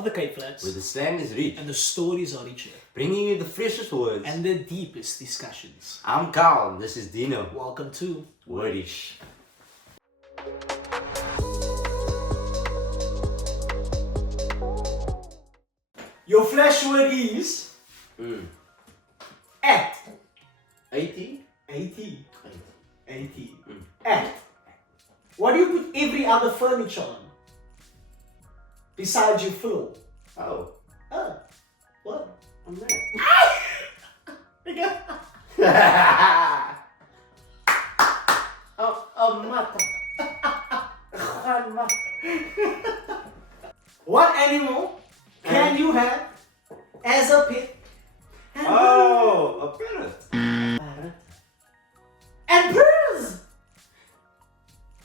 of the Cape Flats, where the slang is rich, and the stories are richer, bringing you the freshest words and the deepest discussions. I'm Carl, this is Deno. Welcome to Wrdish. Your Flashword is at 80? 80. 80. Mm. At. What do you put every other furniture on? Besides your floor? Oh, What? I'm mad. Mata. What animal can you have as a pet? And Oh, a parrot. parrot. And birds!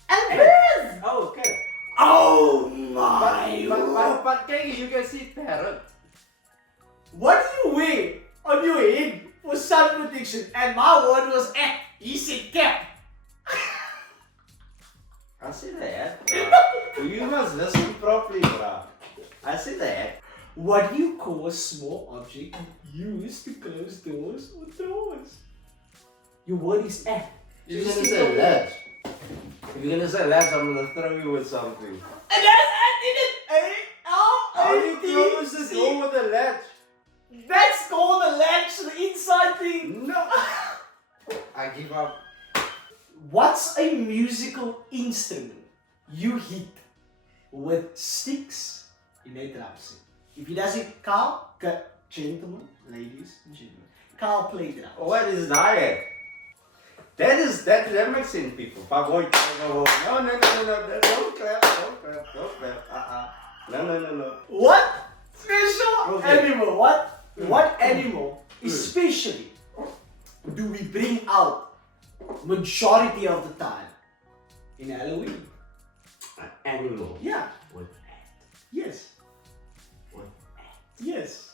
And birds! Oh, okay. Oh my! But you can see parrot. What do you wear on your head for sun protection? And my word was at. He said cap. I see that. You must listen properly, bro. I see that. What do you call a small object used to close doors or drawers? Your word is at. You're gonna say latch. If you're gonna say latch, I'm gonna throw you with something. And that's at in it. How do you close the door with a latch? That's called a latch, the inside thing. No. I give up. What's a musical instrument you hit with sticks in a drum set? If he does it, Carl, gentlemen, ladies and gentlemen, Carl play drums. What is that? That makes sense, people. But wait, no, don't clap. No. What special Okay. animal? What animal, especially, do we bring out majority of the time in Halloween? An animal. Yeah. With Yes. What? Yes.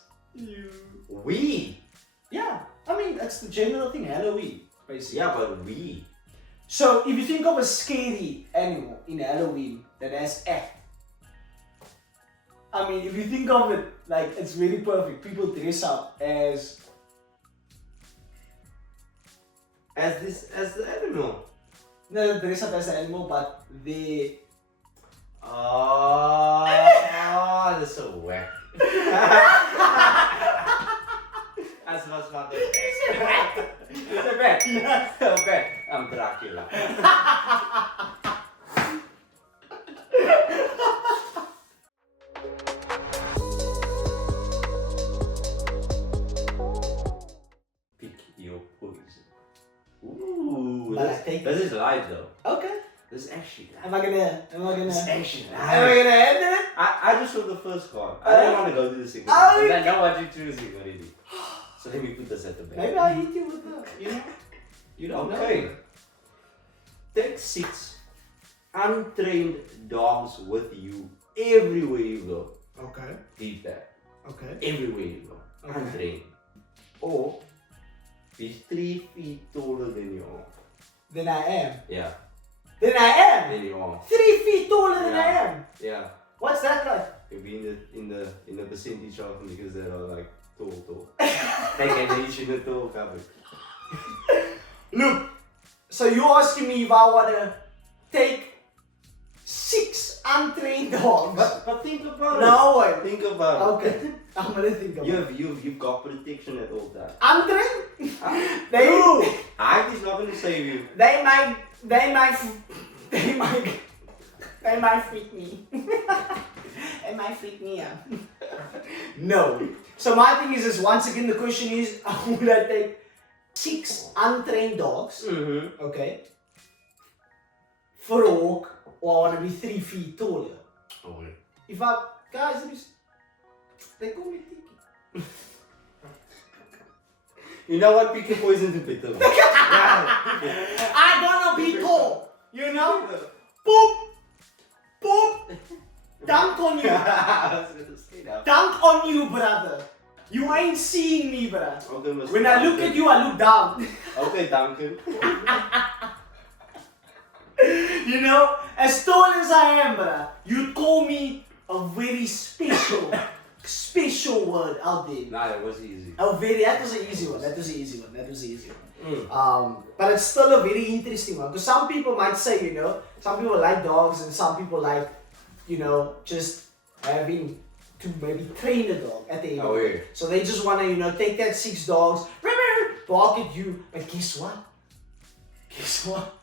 We. Yeah. I mean, that's the general thing. Halloween, basically. Yeah, but we. So if you think of a scary animal in Halloween that has act, I mean, if you think of it like it's very perfect. People dress up as the animal. no, dress up as an animal, but they. Oh, that's so whack. That's much not the best. It's a bad. Yeah. So bad. I'm Dracula. Pick your poison. Ooh, But I think- this is live though. Okay. This is actually live. Am I gonna? This is actually Am I live. gonna end it? I just saw the first card. I didn't want to go to the second Oh, one. Because I know what you're choosing already. So let me put this at the back. Maybe I'll hit you with the. You don't Okay. know. Take 6 untrained dogs with you everywhere you go. Okay. Keep that. Okay. Everywhere you go. Okay. Untrained. Or be 3 feet taller than you are. Then I am. Yeah. Then I am. Than you are. 3 feet taller than I Yeah. am. Yeah. What's that like? You'll be in the percentage of niggas that are like tall. They can reach in the tall coverage. Look, so you're asking me if I wanna take 6 untrained dogs? But think about it. No way. Think about it. Okay, I'm gonna think about it. You've got protection at all times. Untrained? Huh? They Height is not gonna save you. they might freak me. They might freak me out. No. So my thing is once again the question is would I take 6 untrained dogs, Mm-hmm. okay, for a walk, or I wanna be 3 feet taller? Okay. If guys, they call me Tiki. You know what? Pick your poison to bitter. I gonna be tall, you know? Boop! Boop! Dunk on you! I was gonna say that. Dunk on you, brother! You ain't seeing me, brother. Okay, Mr. When I look at you, I look down. Okay, Duncan. You know, as tall as I am, brother, you'd call me a very special word out there. Nah, that was easy. Oh, that was an easy one. That was an easy one. But it's still a very interesting one because some people might say, you know, some people like dogs and some people like, you know, just having to maybe train a dog at the end of it. So they just want to, you know, take that 6 dogs, bark at you, but guess what? Guess what?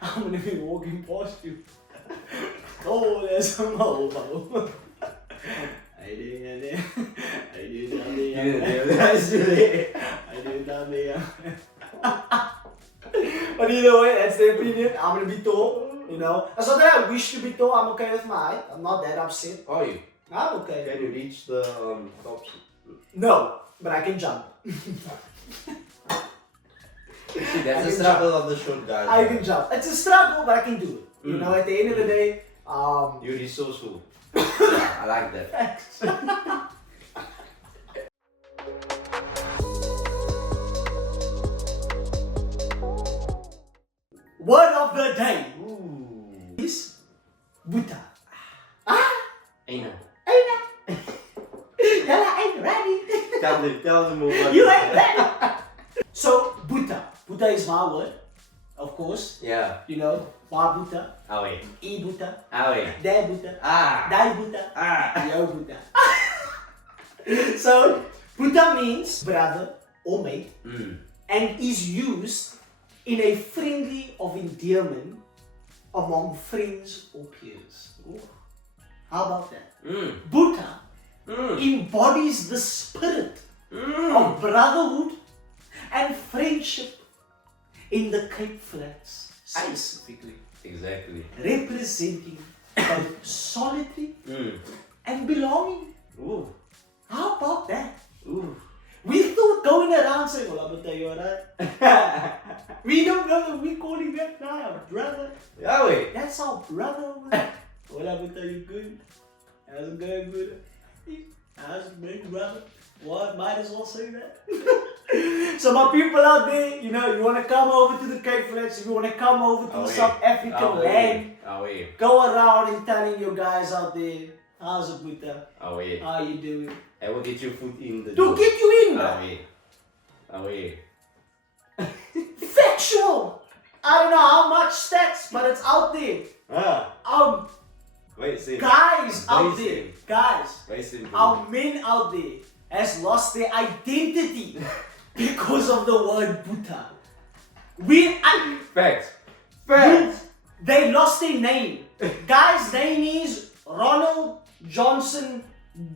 I'm gonna be walking past you. Oh, there's a mobile. I did down there. But either way, that's the opinion. I'm gonna be tall, you know. It's not that I wish to be tall, I'm okay with my height. I'm not that upset. Are you? I'm okay. Can you reach the top? No, but I can jump. See, that's the struggle of the short guys. I can jump. It's a struggle, but I can do it. You know, at the end of the day, you're resourceful. Yeah, I like that. Thanks. Word of the day is Buddha. Aina. Yalla, ain't ready. Tell them more. You ain't ready. So, Buddha. Buddha is my word, of course. Yeah. You know, my Buddha, Awe. E Buddha, Awe. Dad Buddha, Ah. Dai Buddha, Ah. Yo Buddha. So, Buddha means brother or mate and is used in a friendly of endearment among friends or peers. Ooh. How about that? Buddha embodies the spirit of brotherhood and friendship in the Cape Flats specifically. Exactly. Representing both solitary and belonging. Ooh. How about that? Ooh. We thought going around saying, well, I'm gonna tell you alright. We don't know that we're calling that now, brother. Awe. That's our brother. What I'm gonna tell you good. How's it going, good? How's it going, brother? What? Might as well say that. So my people out there, you know, you want to come over to the Cape Flats, if you want to come over to the South African land, go around and telling your guys out there, how's it, Buddha? How you doing? I will get your foot in the To door. get you in, bro. Factual. I don't know how much stats, but it's out there. Guys out there, our men out there has lost their identity because of the word Buddha. Facts. They lost their name. Guy's name is Ronald Johnson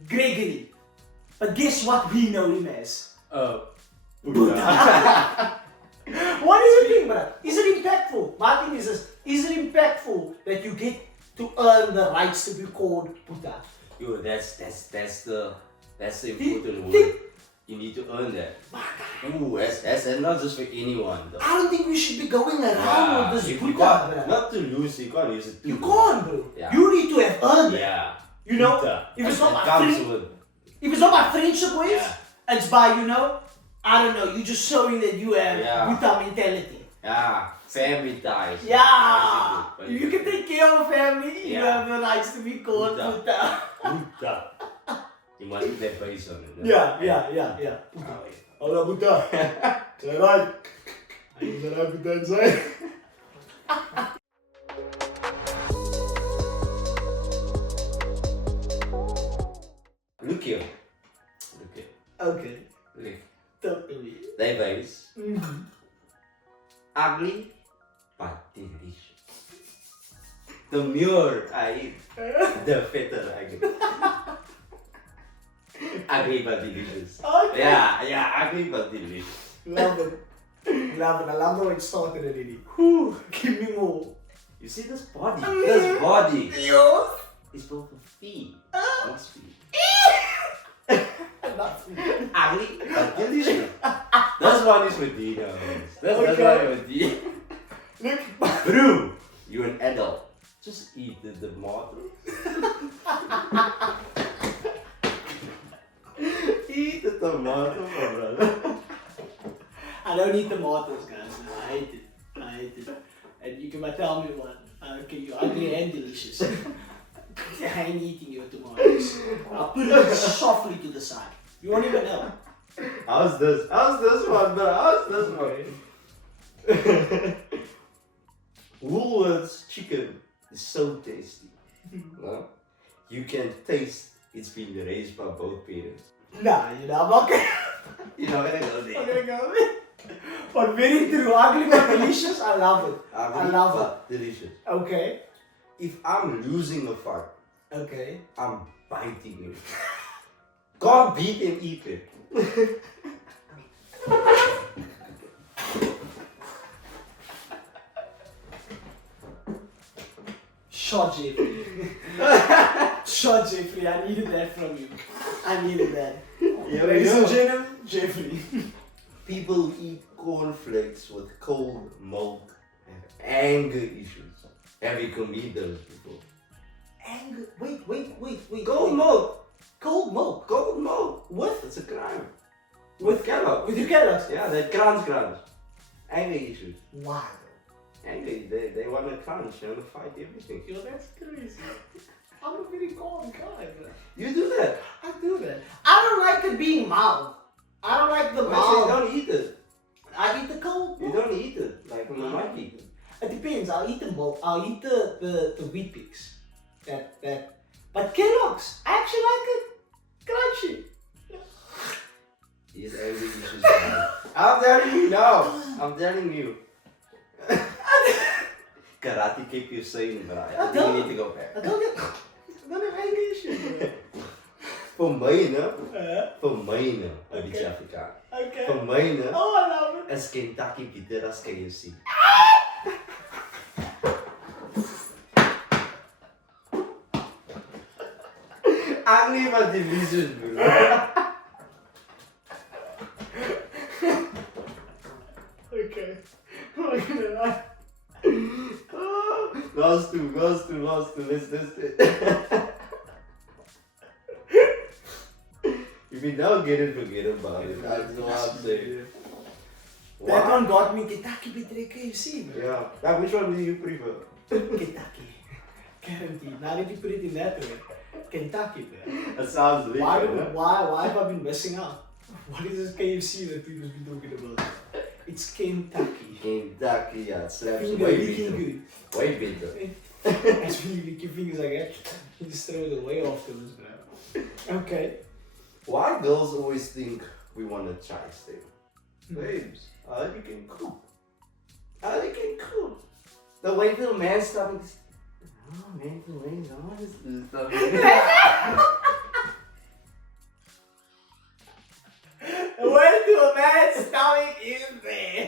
Gregory. But guess what we know him as? Buddha. What do you think, brother? Is it impactful? My thing is this. Is it impactful that you get to earn the rights to be called Buddha? Yo, that's the important word. You need to earn that. Ooh, that's not just for anyone though. I don't think we should be going around with this Buddha, bro. Not to lose, you can't use it too. You can't, bro. Yeah. You need to have earned it. Yeah. You know, Buddha. if it's not my friend, friendship ways, it's by, you know, I don't know, you just showing that you have Buddha mentality. Yeah, family ties. Yeah, if you can take care of a family, you have the rights to be called Buddha. Buddha. You must put that face on it. Yeah. Hola Buddha. Say right. Ayun na lang Buddha inside. Look here. Okay. Look. Talk to me. They face. Ugly but delicious. The more I eat, the fatter I get. Ugly but delicious. Okay. Yeah, ugly but delicious. Love it. I love the way it started already. Whew, give me more. You see this body? This body Yo. is built of feet, not speed. Ugly but delicious. This one is with Deno. That's one with Deno. Look. Bro, you're an adult. Just eat the tomato. Eat the tomato, my brother. I don't eat tomatoes, guys. I hate it. And you can tell me one. Okay, you're ugly and delicious. I ain't eating your tomato. this. I'll put it softly to the side. You won't even know. How's this? How's this one, bro? How's this one? Woolworths chicken is so tasty. No? You can taste it's been raised by both parents. Nah, you know, I'm okay. You're not gonna go there. I'm gonna go there. But very true. Ugly but delicious. I love it. I love it. Delicious. Okay. If I'm losing a fight, Okay. I'm biting him. Can't beat him, eat it. Shot Jeffrey. Shot Jeffrey. I needed that from you. I needed that. Ladies and gentlemen, Jeffrey. People eat cornflakes with cold milk and anger issues. Have you committed those before? Anger. Wait. Cold milk. Cold milk. Cold milk. What? It's a crime. With Kellogg. With your Kellogg's? Yeah, that crunch. Anger issues. Why? Anger, they want to crunch, they want to fight everything. Yo, that's crazy. I'm a very calm guy, man. You do that? I do that. I don't like it being mild. I don't like the mild. You don't eat it. I eat the cold You milk. don't eat it. Like when you might eat it. It depends. I'll eat the milk. I'll eat the wheat picks. But Kellogg's, I actually like it crunchy. These anger issues. I'm telling you now. I'm telling you. Karate keep you sane, but I think you need to go back. I don't have anger issues, man. Vir my, né? Vir my, né? A bietjie Afrikaans. Okay. Vir my, né? Oh, I love it. Is Kentucky beter as KFC. Ugly but delicious, bro. Okay. Look at that. Last two. Let's If you don't get it, forget about it. That's what I'm saying. That one got me Kentucky better KFC, man. Yeah. Now, which one do you prefer? Kentucky. Guaranteed. Now that you put it in that way. Kentucky, man. That sounds wicked, Why have I been missing out? What is this KFC that people's been talking about? It's Kentucky. Kentucky, yeah. It slaps Finger way licking better. good. Way better. As when you lick your fingers like that, you just throw it away afterwards, bro. Okay. Why girls always think we want to try stuff? Babes, I heard you can cook. The way the man stomach is. Oh, man, the way God is stuff. Where do a man's stomach is there?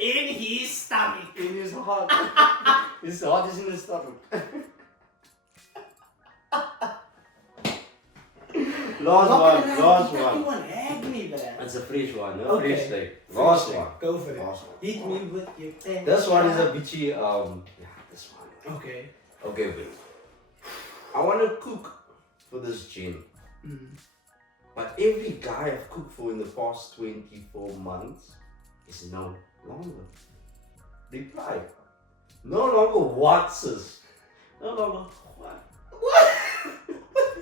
In his stomach. In his heart. His heart is in his stomach. Last one. Agony, man. It's a fresh one, no? Okay. Fresh steak. Last one. Go for it. Last one. Hit me with your pen. This one is a bitchy, yeah, this one. Okay. Okay, wait. I want to cook for this gin. But every guy I've cooked for in the past 24 months is no longer. Reply. No longer what, sis? No longer what? What?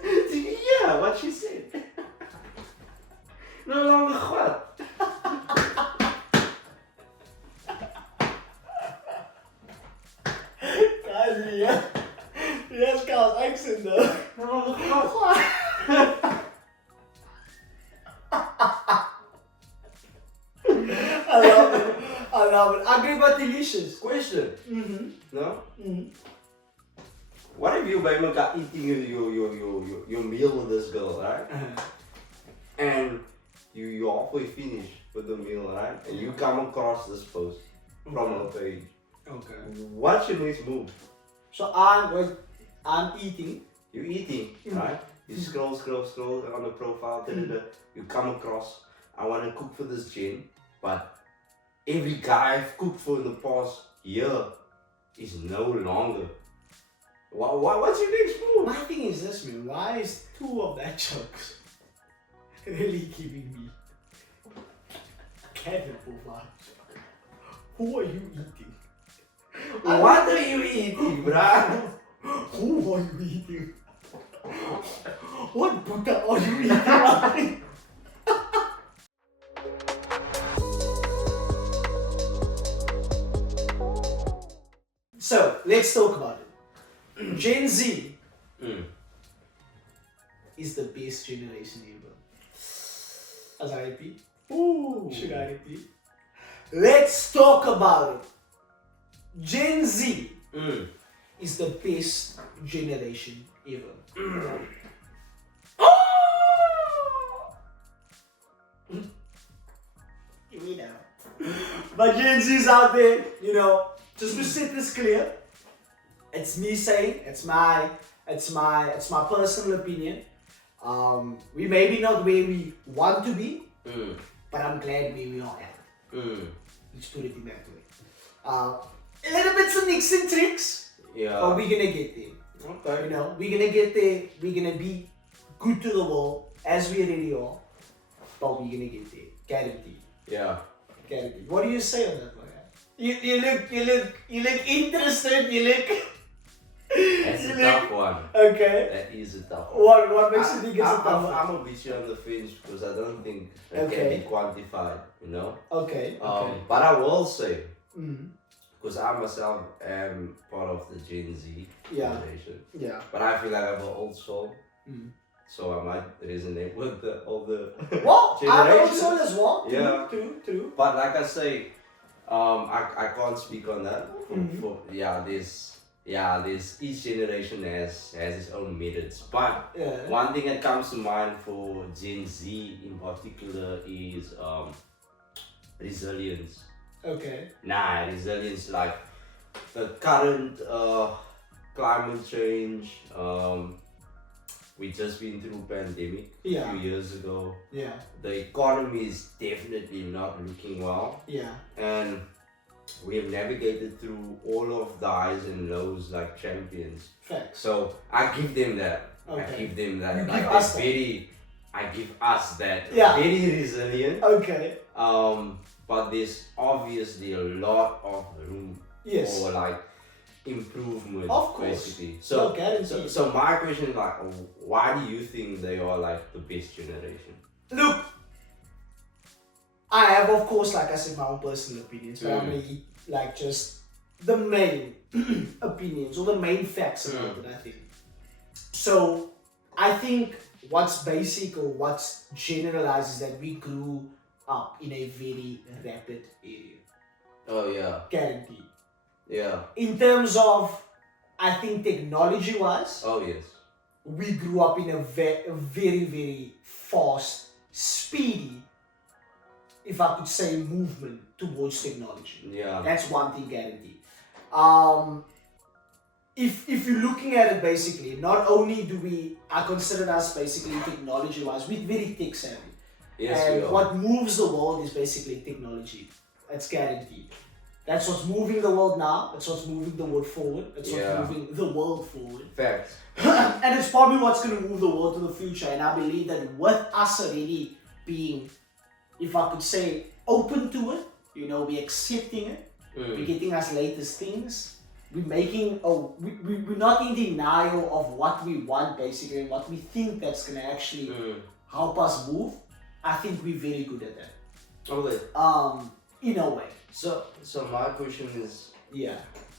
Did you hear what she said? No longer what? Guys, yeah. That's Carl's accent though. No longer what? I love it. Ugly but delicious. Question. No? What if you by meka eating your meal with this girl, right? And you halfway finish with the meal, right? And you come across this post from her page. Okay. What's your next move? So I'm eating. You're eating, right? You scroll on the profile, you come across, I want to cook for this gin, but every guy I've cooked for in the past year is no longer. What's your next move? My thing is this, man. Why is two of that jokes really giving me Kevin Boulevard? Who are you eating? What are you eating, bruh? Who are you eating? What Buddha are you eating? So, let's talk about it. Gen Z is the best generation ever. As I repeat. Ooh. Should I repeat? Let's talk about it. Gen Z is the best generation ever. You know. But Gen Z's out there, you know, just to set this clear, it's me saying, it's my personal opinion. We may be not where we want to be, but I'm glad where we are at. Let's put it in that way. A little bit some nicks and tricks, but we're gonna get there. Okay. You know, we're gonna get there. We're gonna be good to the world as we already are, but we're gonna get there. Guaranteed. Yeah. Guaranteed. What do you say on that, my guy? You look interested. You look. That's a tough one. Okay. That is a tough one. What makes you think it's a tough one? I'm a bit on the fringe because I don't think it Okay. can be quantified, you know? Okay. But I will say, because I myself am part of the Gen Z generation, but I feel like I have an old soul, so I might resonate with the older Well, I'm generation. also as well. Yeah. True. But like I say, I can't speak on that. There's each generation has its own methods. But one thing that comes to mind for Gen Z in particular is resilience. Okay. Resilience, like the current climate change. We just been through pandemic a few years ago. Yeah. The economy is definitely not looking well. Yeah. And we have navigated through all of the highs and lows like champions. Facts. So I give them that. Okay. I give them that. You Like give us I give us that. Yeah. Very resilient. Okay. But there's obviously a lot of room Yes. for like improvement. Of course. Basically. No guarantee. So my question is like, why do you think they are like the best generation? Look, I have, of course, like I said, my own personal opinions, but I'm gonna eat like just the main opinions or the main facts about it, I think. So, I think what's basic or what's generalized is that we grew up in a very rapid area. Oh yeah. Guaranteed. Yeah. In terms of, I think technology-wise, Oh yes. we grew up in a very, very fast, speedy, if I could say, movement towards technology. Yeah. That's one thing guaranteed. If you're looking at it basically, not only do I consider us basically technology-wise, we're very tech savvy. Yes, And we are. what moves the world is basically technology. That's guaranteed. That's what's moving the world now. That's what's moving the world forward. That's what's moving the world forward. Facts. And it's probably what's going to move the world to the future. And I believe that with us already being, if I could say, open to it, you know, we're accepting it, we're getting us latest things, we're making, we're not in denial of what we want basically and what we think that's going to actually help us move. I think we're very good at that. Okay. In a way. So my question is, Yeah.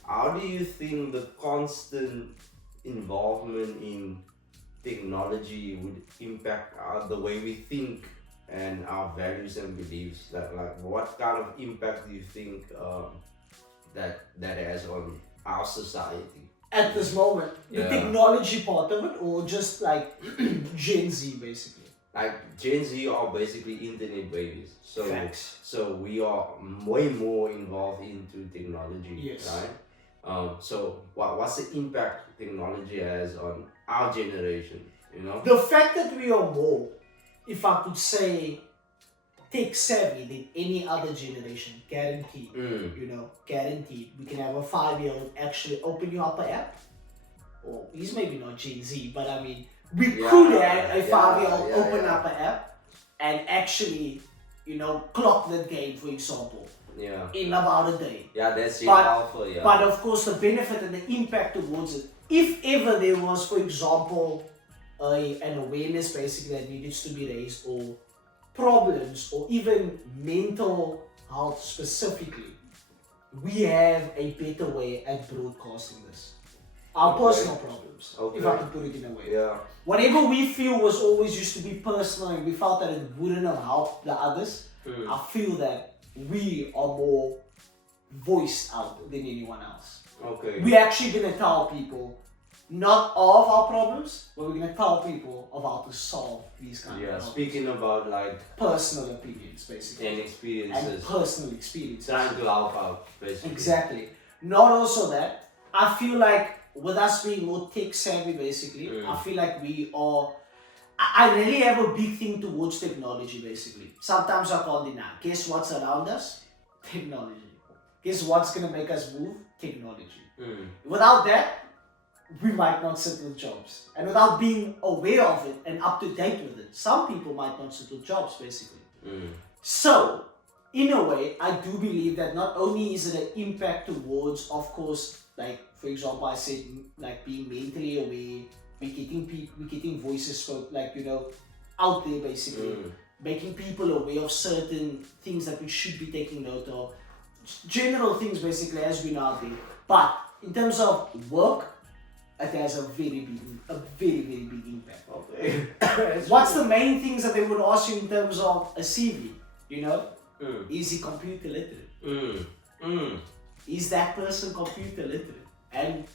how do you think the constant involvement in technology would impact the way we think and our values and beliefs? Like what kind of impact do you think that has on our society? At this moment, the technology part of it, or just like Gen Z basically? Like Gen Z are basically internet babies. So Facts. So we are way more involved into technology, Yes. right? So what's the impact technology has on our generation? You know? The fact that we are more, if I could say, tech savvy than any other generation, guaranteed. You know, guaranteed. We can have a 5-year-old actually open you up an app. Or he's maybe not Gen Z, but I mean, we could have a 5-year-old open up an app and actually, you know, clock that game, for example, in about a day. Yeah, that's your alpha, But of course, the benefit and the impact towards it, if ever there was, for example, an awareness basically that needed to be raised, or problems, or even mental health specifically, we have a better way at broadcasting this. Our personal problems, if I could put it in a way. Yeah. Whatever we feel was always used to be personal and we felt that it wouldn't have helped the others, I feel that we are more voiced out than anyone else. Okay. We're actually going to tell people not of our problems, but we're going to tell people of how to solve these kind of problems. Speaking about like personal opinions, basically. and experiences. And personal experiences. Trying to help out, basically. Exactly. Not also that, I feel like with us being more tech savvy, basically, I feel like we are. I really have a big thing towards technology, basically. Sometimes I can't deny. Guess what's around us? Technology. Guess what's gonna make us move? Technology. Without that, we might not settle jobs. And without being aware of it and up to date with it, some people might not settle jobs, basically. So, in a way, I do believe that not only is it an impact towards, of course, like, for example, I said, like, being mentally aware, we're getting voices spoke, like, you know, out there, basically. Making people aware of certain things that we should be taking note of. General things, basically, as we know out there. But, in terms of work, it has a very, very big impact. Okay. What's the main things that they would ask you in terms of a CV? You know? Is he computer literate? Is that person computer literate? And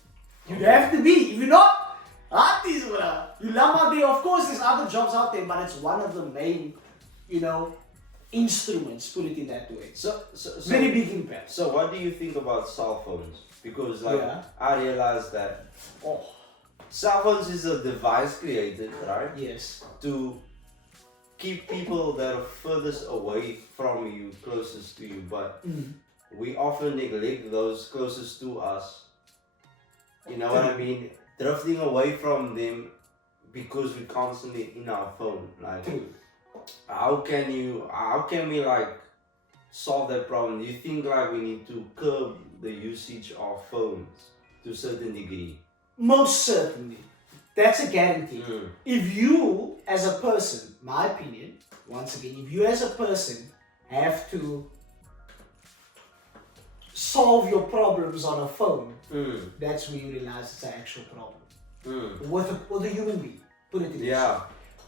you have to be. If you're not, artists, bro. You love out there. Of course, there's other jobs out there, but it's one of the main, you know, instruments, put it in that way. So very big impact. So what do you think about cell phones? Because like I realized that cell phones is a device created, right? Yes. To keep people that are furthest away from you, closest to you, but we often neglect those closest to us. You know what I mean? Drifting away from them because we're constantly in our phone. Like, how can we like solve that problem? Do you think like we need to curb the usage of phones to a certain degree? Most certainly. That's a guarantee. If you, as a person, my opinion, once again, if you as a person have to solve your problems on a phone, that's when you realize it's an actual problem. With a human being, put it in this way.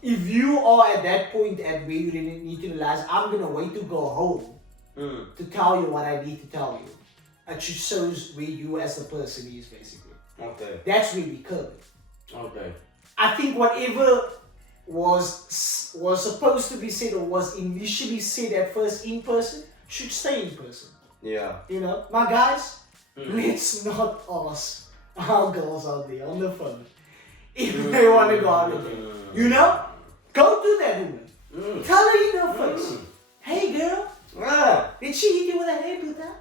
If you are at that point at where you really need to realize, I'm gonna wait to go home to tell you what I need to tell you, it shows where you as the person is, basically. Okay. That's where we curb it. Okay. I think whatever was supposed to be said or was initially said at first in person should stay in person. Yeah. You know, my guys, let's not ask our girls out there on the phone if they want to go out with you. You know, go to that woman. Tell her in her face, hey girl, did she hit you with a haircut?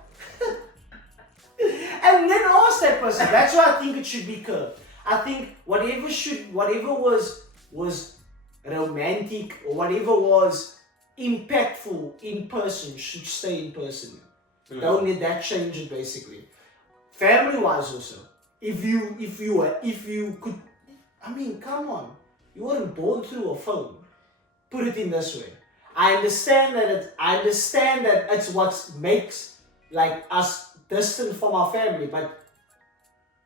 And then ask that person. That's why I think it should be curbed. I think whatever was romantic or whatever was impactful in person should stay in person. Don't let that change it, basically. Family wise also. If you could, I mean, come on. You weren't born through a phone. Put it in this way. I understand that it's what makes like us distant from our family, but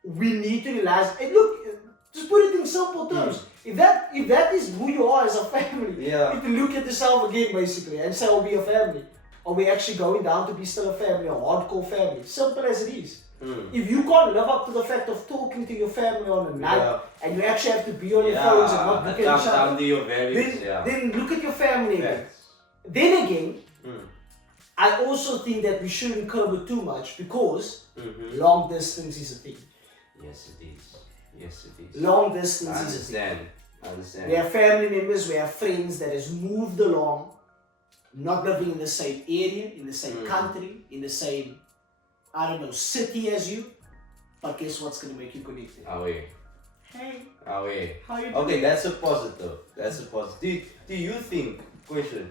we need to realize, hey, look, just put it in simple terms. If that is who you are as a family, you need to look at yourself again, basically, and say, are we a family? Are we actually going down to be still a family, a hardcore family? Simple as it is. If you can't live up to the fact of talking to your family on a night, and you actually have to be on your phones and not look at each other, then look at your family again. Then again, I also think that we shouldn't curb it too much because long distance is a thing. Yes, it is. Yes, it is. Long distance is a thing. I understand. We have family members, we have friends that has moved along, not living in the same area, in the same country, in the same, I don't know, city as you. But guess what's going to make you connected? Away. Hey. Away. How you doing? Okay, that's a positive. That's a positive. Do you think, question,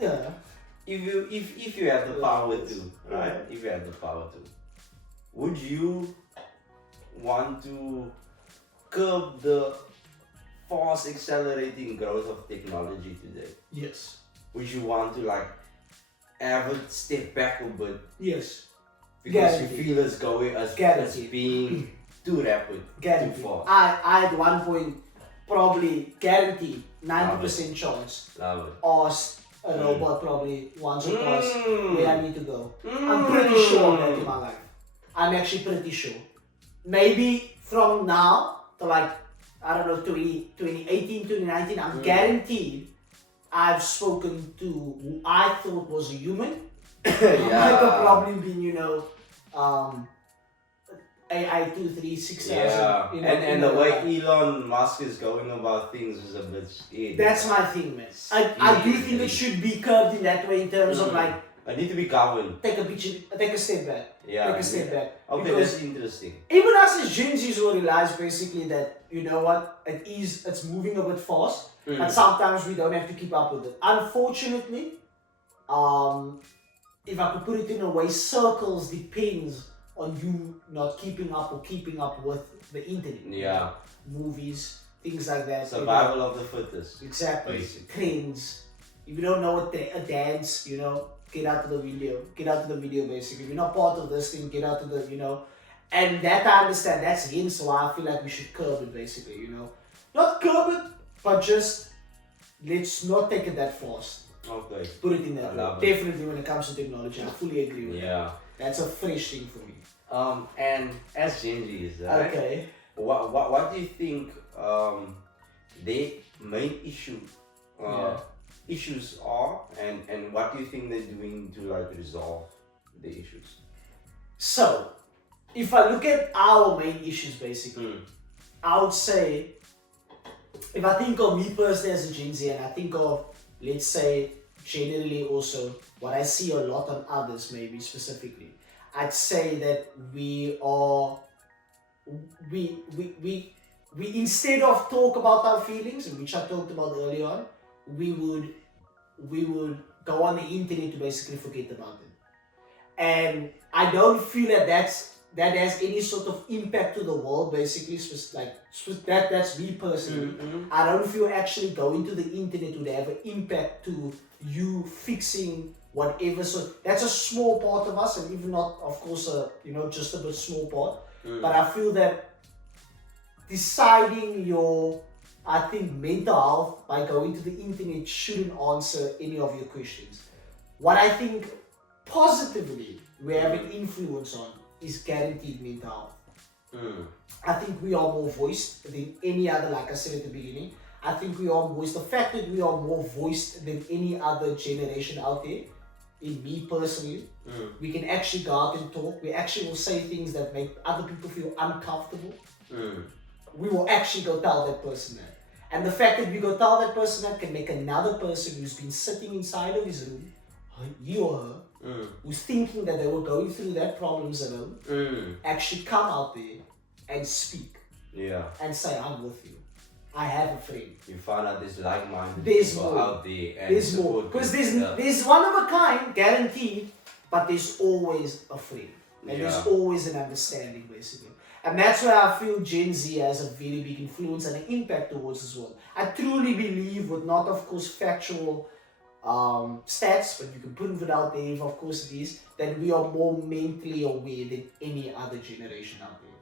if you had the power to, right? If you had the power to, would you want to curb the fast accelerating growth of technology today, Yes. would you want to like have a step back a bit Yes. because Guaranteed. you feel it's going as Guaranteed. being too rapid, Guaranteed. too fast? I at one point probably guaranteed 90% chance Love it. asked a robot probably once or twice where I need to go. I'm Mm. pretty sure of that in my life. I'm actually pretty sure. Maybe from now to like, I don't know, 2018, 2019, I'm guaranteed I've spoken to who I thought was a human. Might have probably been, AI 236,000. Yeah, you know, and the way Elon Musk is going about things is a bit scary. That's my thing, man. I do think it should be curbed in that way in terms of like, I need to be governed. take a step back. Yeah. Take a step back. Okay, Because that's interesting. even us as Gen Zs will realize basically that, you know what, it's moving a bit fast, and sometimes we don't have to keep up with it. Unfortunately, if I could put it in a way, circles depends on you not keeping up or keeping up with the internet. Yeah. Movies, things like that. Survival of the fittest. Exactly. Basically. Trends. If you don't know a dance, get out to the video. Get out to the video, basically. If you're not part of this thing, get out to the, And that I understand. That's hence why I feel like we should curb it, basically, Not curb it, but just let's not take it that fast. Okay. Put it in that I way. love it. Definitely when it comes to technology, I fully agree with that. Yeah. That's a fresh thing for me. And as Gen Zs, right? Okay. What do you think their main issues are, and what do you think they're doing to like resolve the issues? So, if I look at our main issues, basically, I would say, if I think of me personally as a Gen Z, and I think of, let's say, generally also, what I see a lot on others, maybe specifically, I'd say that we instead of talk about our feelings, which I talked about earlier on, we would go on the internet to basically forget about it. And I don't feel that that has any sort of impact to the world, basically. That's me personally. I don't feel actually going to the internet would have an impact to you fixing whatever. So that's a small part of us, and even not, of course, just a bit small part. But I feel that deciding your, I think, mental health by going to the internet shouldn't answer any of your questions. What I think positively we have an influence on is guaranteed mental health. I think we are more voiced than any other, like I said at the beginning. I think we are voiced. The fact that we are more voiced than any other generation out there, in me personally, we can actually go out and talk. We actually will say things that make other people feel uncomfortable. We will actually go tell that person that. And the fact that we go tell that person that can make another person who's been sitting inside of his room, he or her, who's thinking that they were going through their problems alone, actually come out there and speak. Yeah. And say, I'm with you. I have a friend. You find out there's like-minded There's people more. out there. And There's more. Because there's one of a kind, guaranteed, but there's always a friend. And there's always an understanding, basically. And that's where I feel Gen Z has a very big influence and an impact towards as well. I truly believe, with not, of course, factual stats, but you can prove it out there if, of course, it is, that we are more mentally aware than any other generation out there.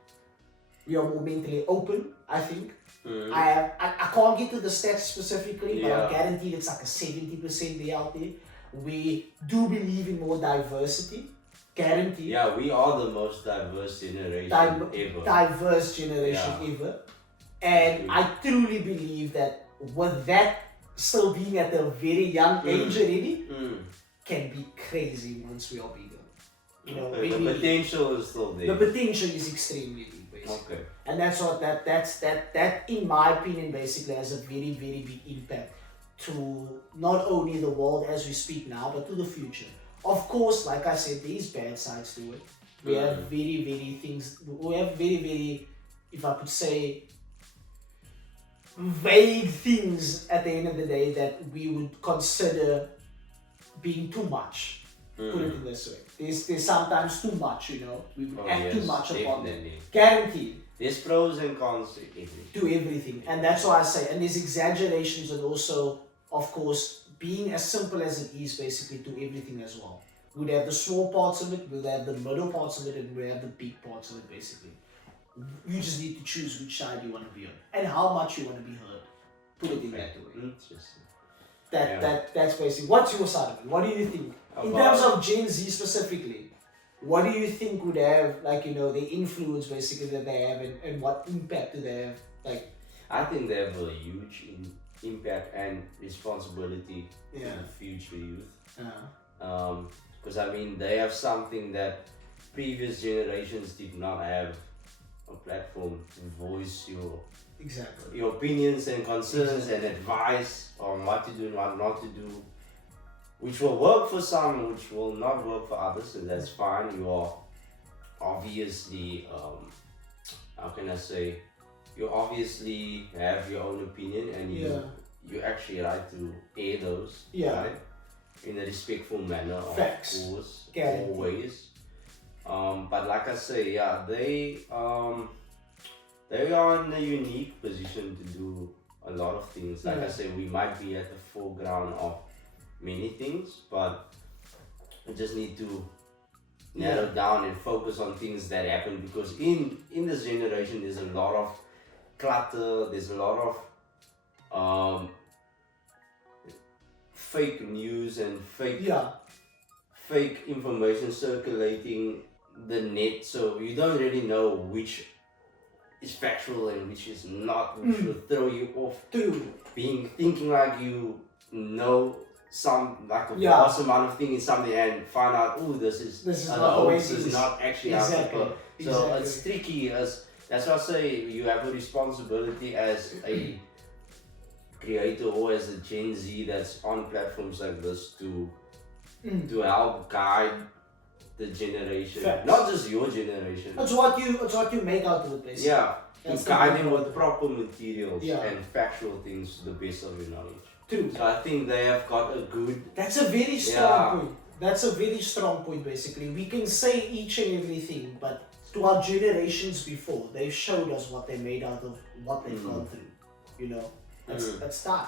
We are more mentally open, I think. I can't get to the stats specifically, but I'm guaranteed it's like a 70% there out there. We do believe in more diversity. Guaranteed. Yeah, we are the most diverse generation ever. Diverse generation ever. And I truly believe that with that still being at a very young age already, can be crazy once we are bigger. The potential is still there. The potential is extremely big, basically. Okay. And that's what that in my opinion basically has a very, very big impact to not only the world as we speak now, but to the future. Of course, like I said, there's bad sides to it. We have very, very, if I could say, vague things at the end of the day that we would consider being too much. Put it this way. There's sometimes too much, we would act too much upon them. Guaranteed. There's pros and cons to everything. To everything. And that's why I say, and there's exaggerations and also, of course, being as simple as it is basically to everything as well. We'd have the small parts of it, we'll have the middle parts of it, and we'll have the big parts of it basically. You just need to choose which side you want to be on and how much you want to be heard. Put it in that way. Interesting. That's basically. What's your side of it? What do you think? In terms of Gen Z specifically, what do you think would have, like, you know, the influence basically that they have and what impact do they have? Like, I think they have a huge impact and responsibility to Yeah. the future youth. uh, Because I mean, they have something that previous generations did not have, a platform to voice exactly. your opinions and concerns and advice on what to do and what not to do, which will work for some, which will not work for others, and that's fine. You are obviously, how can I say, you obviously have your own opinion and you actually like to air those, right? In a respectful manner, Facts. of course, Guaranteed. always. But like I say, yeah, they are in a unique position to do a lot of things. Like I say, we might be at the foreground of many things, but we just need to narrow down and focus on things that happen, because in this generation there's a lot of clutter, there's a lot of fake news and fake information circulating the net, so you don't really know which is factual and which is not, which will throw you off thinking like you know some, like a vast amount of things in something, and find out, oh, this is not the way this is not actually Exactly. So it's tricky. That's why I say you have a responsibility as a creator or as a Gen Z that's on platforms like this to help guide the generation. Facts. Not just your generation. It's what you make out of it basically. Yeah. That's To guide the them main with proper materials Yeah. and factual things to the best of your knowledge. True. So I think they have got a good. That's a very strong point. That's a very strong point basically. We can say each and everything, but to our generations before, they've showed us what they made out of what they've gone through. You know? It's time.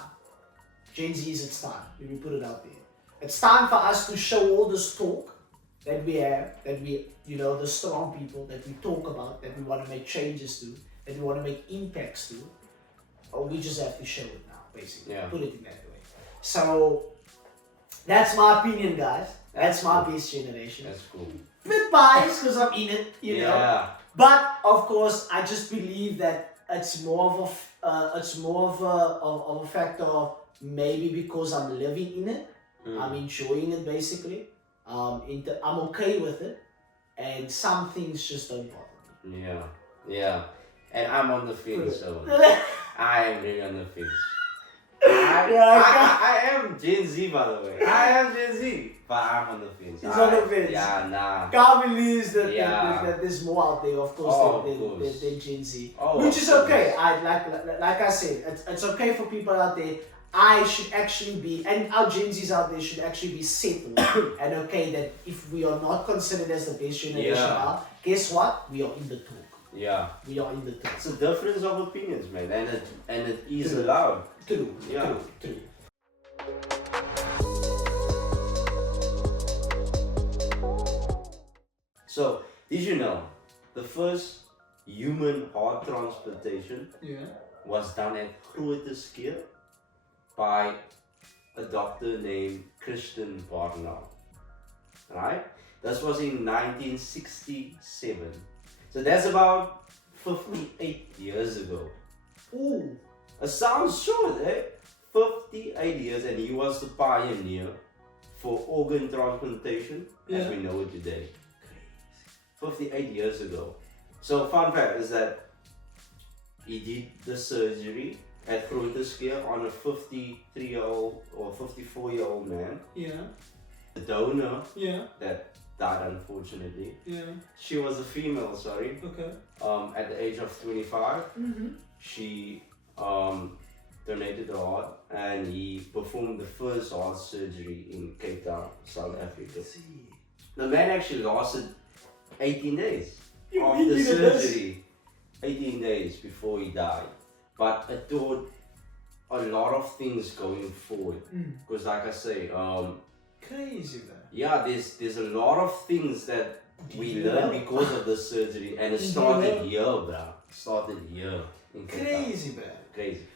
Gen Z it's time. Let me put it out there. It's time for us to show all this talk that we have, the strong people that we talk about, that we want to make changes to, that we want to make impacts to. Or we just have to show it now, basically. Yeah. Put it in that way. So that's my opinion, guys. That's my best generation. That's cool. Bit biased because I'm in it, you know. But of course, I just believe that it's more of a factor of maybe because I'm living in it, I'm enjoying it basically. I'm okay with it, and some things just don't bother me. Yeah. And I'm on the fence, so I am really on the fence. I am Gen Z, by the way. I am Gen Z, but I'm on the fence. He's on the fence. Yeah, nah. Can't believe that there's more out there, of course, than Gen Z, which is okay. I like I said, it's okay for people out there. I should actually be, and our Gen Zs out there should actually be settled and okay that if we are not considered as the best generation now, guess what? We are in the talk. Yeah. We are in the talk. It's a difference of opinions, man, and it is allowed. True. Yeah. True. So, did you know the first human heart transplantation was done at Wrdish by a doctor named Christian Barnard, right? This was in 1967. So that's about 58 years ago. Ooh. It sounds short, eh? 58 years, and he was the pioneer for organ transplantation as we know it today. 58 years ago. So fun fact is that he did the surgery at Wrdish on a 53-year-old or 54-year-old man. Yeah. The donor Yeah. that died unfortunately. Yeah. She was a female, sorry. Okay. At the age of 25, she donated her heart, and he performed the first heart surgery in Cape Town, South Africa. The man actually lasted 18 days after surgery. 18 days before he died. But it taught a lot of things going forward. Because like I say, Crazy, man. yeah, there's a lot of things that we learn because of the surgery, and it started here, bro. Started here. Crazy, man. Crazy.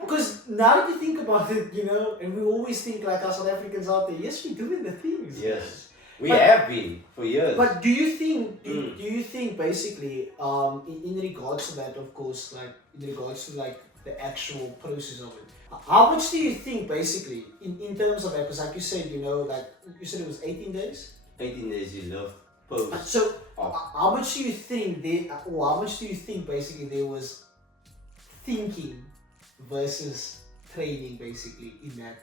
Because now that you think about it, you know, and we always think like us South Africans out there, yes, we're doing the things. Yes. We have been for years. But do you think, do you think basically, in regards to that, of course, like in regards to like the actual process of it, how much do you think basically, in terms of that, because like you said, you know, like you said it was 18 days? 18 days you love post. So, how much do you think or how much do you think basically there was thinking versus training basically in that?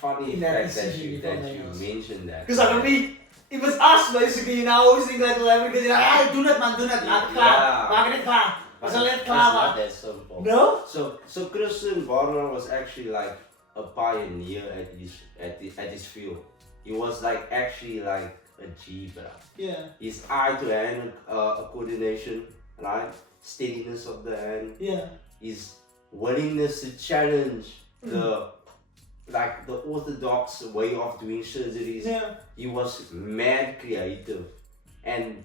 Funny In that fact that you decision, mentioned that. Because I mean, it was us basically, you know, I always think like South Africans, you know, hey, do that man, do that, laat klaar, maak het klaar, we zullen het It's klaar not maken. that simple. No? So Christian Barner was actually like a pioneer at his field. He was like actually like a G, bro. Yeah. His eye to hand coordination, right? Steadiness of the hand. Yeah. His willingness to challenge the orthodox way of doing surgeries. Yeah. He was mad creative, and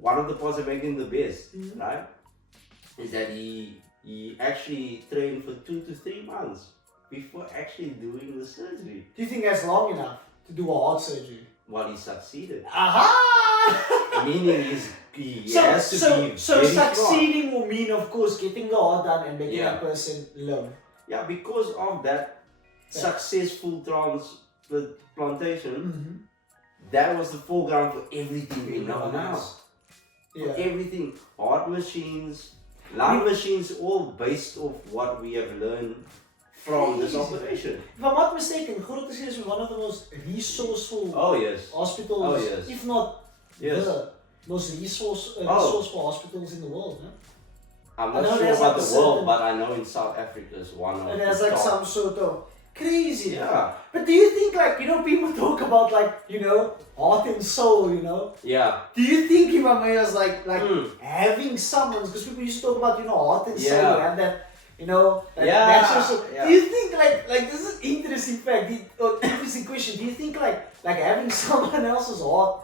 one of the parts that make him the best, right, is that he actually trained for 2 to 3 months before actually doing the surgery. Do you think that's long enough to do a heart surgery? Well, he succeeded. Aha! Meaning he has to be so very succeeding strong. will mean, of course, getting the heart done and making Yeah. that person live. Yeah, because of that successful transplantation, that was the foreground for everything we know now. For everything, heart machines, lung machines, all based off what we have learned from this operation. If I'm not mistaken, Wrdish is one of the most resourceful hospitals, Oh, yes. if not the most resourceful hospitals in the world. Huh? I'm not sure about the world, but I know in South Africa is one of and the there's like top. some sort of crazy. Yeah. But do you think like, you know, people talk about like, you know, heart and soul, you know? Yeah. Do you think if I was like having someone, because people used to talk about, you know, heart and soul, you have that, you know, that's also, do you think like this is an interesting fact, or interesting question, do you think like having someone else's heart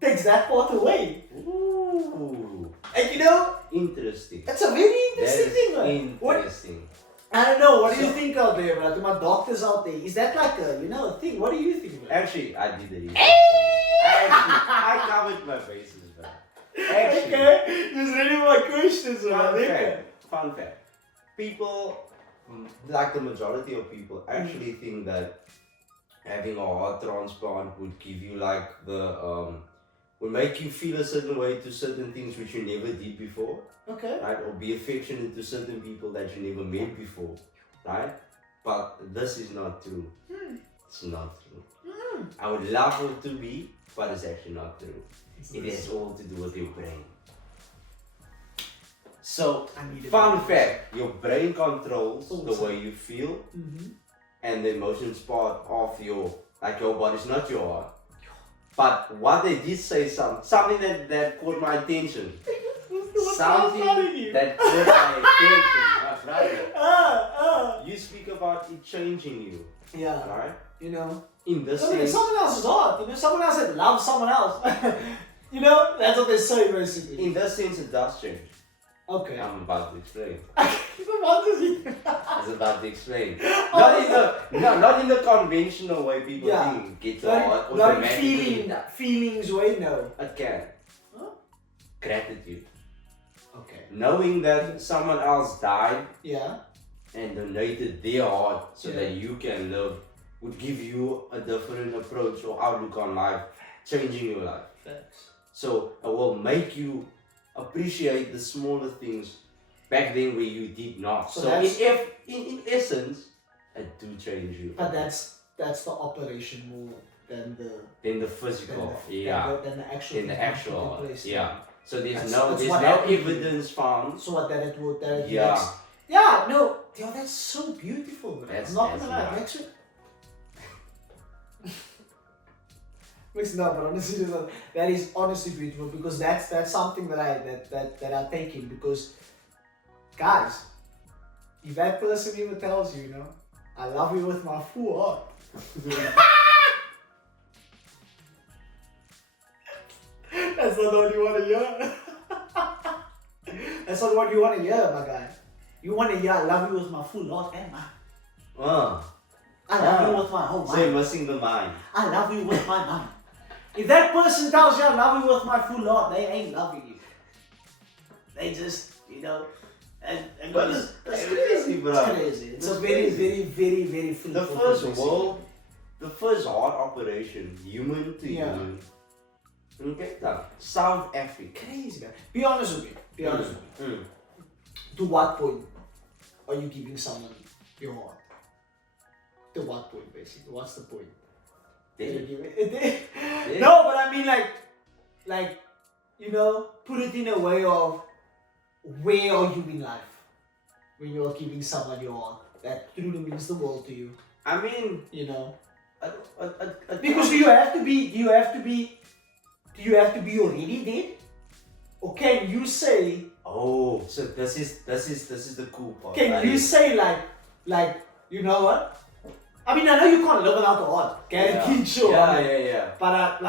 takes that part away? Ooh. And you know, Interesting. that's a very interesting thing, like. Interesting. I don't know, what do you think out there, bro? To my doctors out there, is that like a, you know, a thing? What do you think, bro? Actually, I did the research. I covered my bases, bro. Actually, Okay, just ready for my questions, bro. Fun fact. People, like the majority of people, actually think that having a heart transplant would give you like would make you feel a certain way to certain things which you never did before. Okay. Right? Or be affectionate to certain people that you never met before. Right? But this is not true. It's not true. I would love it to be, but it's actually not true. It has all to do with your brain. So, fun fact, your brain controls the way you feel and the emotions part of your body is not your heart. But what they did say, something that caught my attention. Something that caught my attention, my brother. You speak about it changing you. Yeah. Right? You know. In this I mean, sense. someone else's heart. You know, someone else that loves someone else. You know, that's what they say basically. In that sense, it does change. Okay. I'm about to explain. What does he? It's about to explain. Not in the conventional way people think. Get the heart automatically. Feelings way, no. It can. Huh? Gratitude. Okay. Knowing that someone else died Yeah. and donated their heart so that you can live would give you a different approach or outlook on life, changing your life. Thanks. So it will make you appreciate the smaller things back then where you did not. So in essence, it do change you. But that's the operation more than the physical, than the actual. In the actual, place, So there's that's no what evidence found. So what that it would that Yeah. Yeah, no, yo, that's so beautiful. Bro. That's I'm not gonna lie. right. Next week. Mixed up, but honestly, that is honestly beautiful because that's something that I take in because, guys, if that person even tells you, you know, I love you with my full heart. That's not what you want to hear. That's not what you want to hear, my guy. You want to hear, I love you with my full heart and mind. I love you with my whole mind. So you're missing the mind. I love you with my mind. If that person tells you I love you with my full heart, they ain't loving you. They just, you know, and But it's crazy, bro. It's crazy. It's a very, very, very, very free. The first heart operation, human to human. In Cape Town, South Africa. Crazy, man. Be honest with me. Be honest with me. To what point are you giving someone your heart? To what point, basically? What's the point? No, but I mean, like, you know, put it in a way of where are you in life when you're giving someone your heart that truly means the world to you. I mean, you know, because do you have to be already dead, or can you say? Oh, so this is the cool part. Can you say like you know what? I mean, I know you can't live without the heart, guaranteed, sure. Yeah. But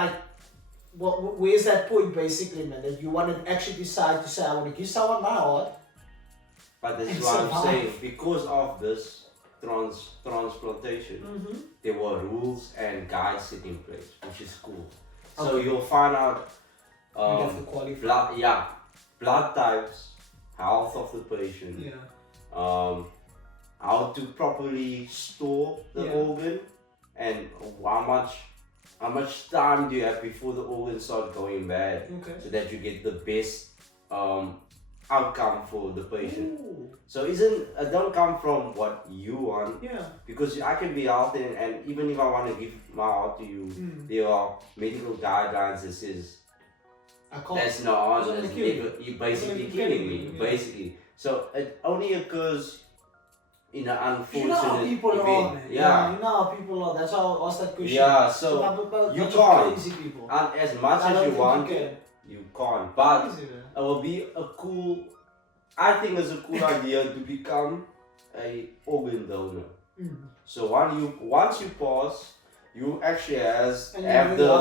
where's that point, basically, man? That you want to actually decide to say, I want to give someone my heart. But this is what I'm saying. Because of this transplantation, there were rules and guides set in place, which is cool. So you'll find out you have to qualify. blood types, health of the patient, how to properly store the organ, and how much time do you have before the organ starts going bad, so that you get the best outcome for the patient. Ooh. So it don't come from what you want, because I can be healthy, and even if I want to give my heart to you, there are medical guidelines that says that's not on. You're basically killing me, basically. So it only occurs in an unfortunate you know how people event. are, man. You know how people are. That's why I asked that question. Yeah, so you can't. Crazy people. And as much as you want to, you can't. But crazy, it will be I think it's a cool idea to become a organ donor. So once you pass, you actually have the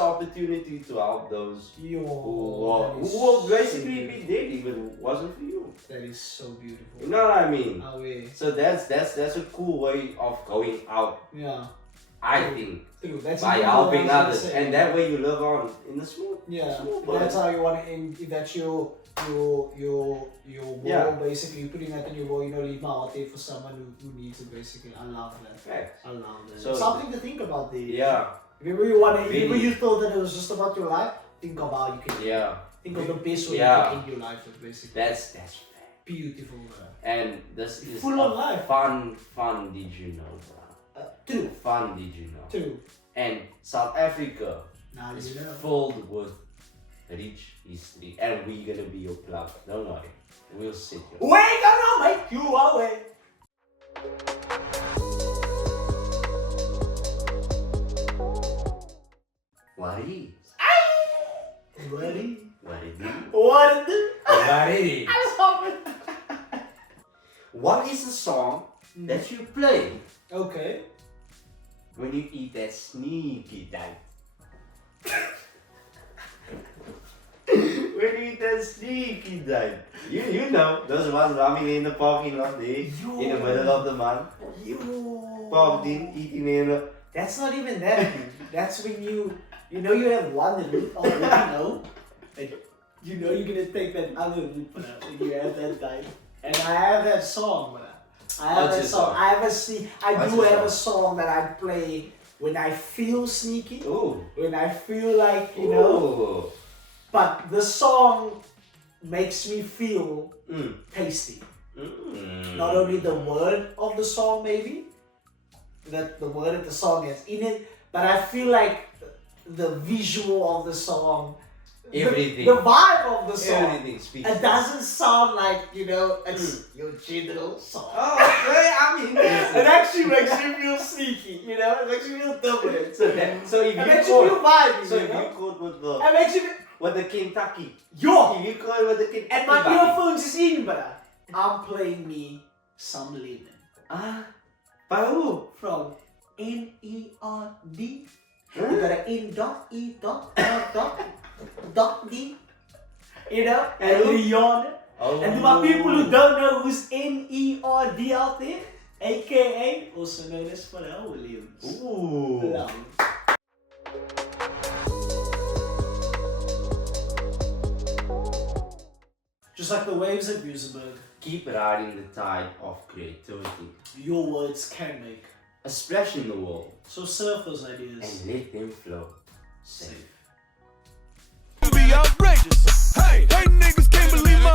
opportunity to help those who will basically be dead if it wasn't for you. That is so beautiful. You know what I mean? So that's a cool way of going out. Yeah. I think. True. That's by helping others, and that way you live on in the small. That's how you want to end. If that's your goal, basically, you're putting that in your goal. You know, leave my heart there for someone who needs it. Basically, I love that. I love that. So something to think about there. If you thought that it was just about your life, think about how you can. Think of the best way you can end your life with. Basically, that's beautiful. And this is full of life. Fun. Did you know, bro? True. Fun, did you know? True. And South Africa is you know. filled with rich history, and we're gonna be your plug. Don't worry, we'll set you. We're gonna make you away. What is? What is the song that you play? Okay. When you eat that sneaky diet. When you eat that sneaky diet. You know, those ones running in the parking lot there in the middle of the month. Parked in, eating in a... That's not even that. That's when you have one loop already know. Like, you know you're gonna take that other loop when you have that diet. And I have that song, but I have that song. I do have a song that I play when I feel sneaky. Ooh. When I feel like, you know. But the song makes me feel tasty. Not only the word of the song, maybe, that the word of the song is in it, but I feel like the visual of the song, everything, the vibe of the song, everything it doesn't sound like, you know, it's your general song. Oh, I mean, It actually makes you feel sneaky, you know? It makes you feel different. So if It you makes you feel caught, vibey, so you if know? you caught It makes you feel... with the Kentucky, Yo! if you caught with the Kentucky, And my buddy. earphones is in, bruh. I'm playing me some lemon. Ah, by who? From N.E.R.D. Huh? You got an N.E.R.D. You know? And And who? Rihanna. Oh. And to my people who don't know who's N.E.R.D. out there, aka also known as Pharrell Williams. Ooh. Love. Just like the waves at Musenberg, Keep riding the tide of creativity. your words can make. A splash in the world. So surf those ideas. And let them flow. Safe. Be outrageous. Hey, niggas can't believe my